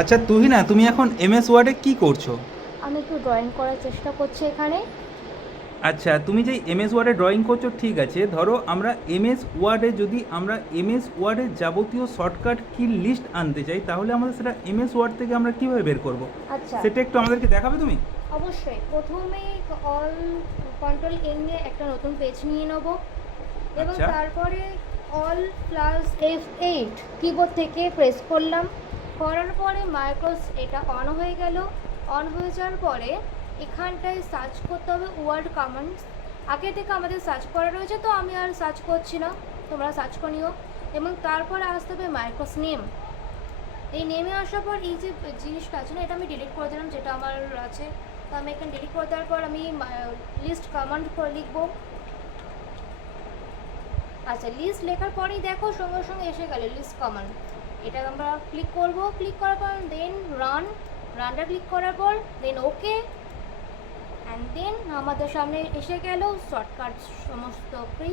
আচ্ছা তুহিনা, তুমি এখন এমএস ওয়ার্ডে কি করছো? আমি একটু ড্রয়িং করার চেষ্টা করছি এখানে। আচ্ছা, তুমি যেই এমএস ওয়ার্ডে ড্রয়িং করছো ঠিক আছে, ধরো আমরা এমএস ওয়ার্ডে যদি আমরা এমএস ওয়ার্ডের যাবতীয় শর্টকাট কি লিস্ট আনতে চাই, তাহলে আমাদের সেটা এমএস ওয়ার্ড থেকে আমরা কীভাবে বের করব, আচ্ছা, সেটা একটু আমাদেরকে দেখাবে তুমি? অবশ্যই প্রথমে অল কন্ট্রোল এন নিয়ে একটা নতুন পেজ নিয়ে নেব এবং আচ্ছা। তারপরে অল প্লাস F8 কিবোর্ড থেকে প্রেস করলাম। করার পরে মাইক্রোস এটা অন হয়ে গেল। অন হয়ে যাওয়ার পরে এখানটায় সার্চ করতে হবে ওয়ার্ড কমান্ডস। আগে থেকে আমাদের সার্চ করা রয়েছে, তো আমি আর সার্চ করছি না, তোমরা সার্চ করে নিও। এবং তারপরে আসতে হবে মাইক্রোস নেম। এই নেমে আসার পর এই যে জিনিসটা আছে না, এটা আমি ডিলিট করে দিলাম, যেটা আমার আছে। তো আমি এখানে ডিলিট করে দেওয়ার পর আমি লিস্ট কমান্ড করে লিখবো। আচ্ছা, লিস্ট লেখার পরেই দেখো সঙ্গে সঙ্গে এসে গেল লিস্ট কমান্ড। এটা আমরা ক্লিক করব। ক্লিক করার পর দেন রানটা ক্লিক করার পর দেন ওকে, অ্যান্ড দেন আমাদের সামনে এসে গেল শর্টকাট সমস্ত ফ্রি।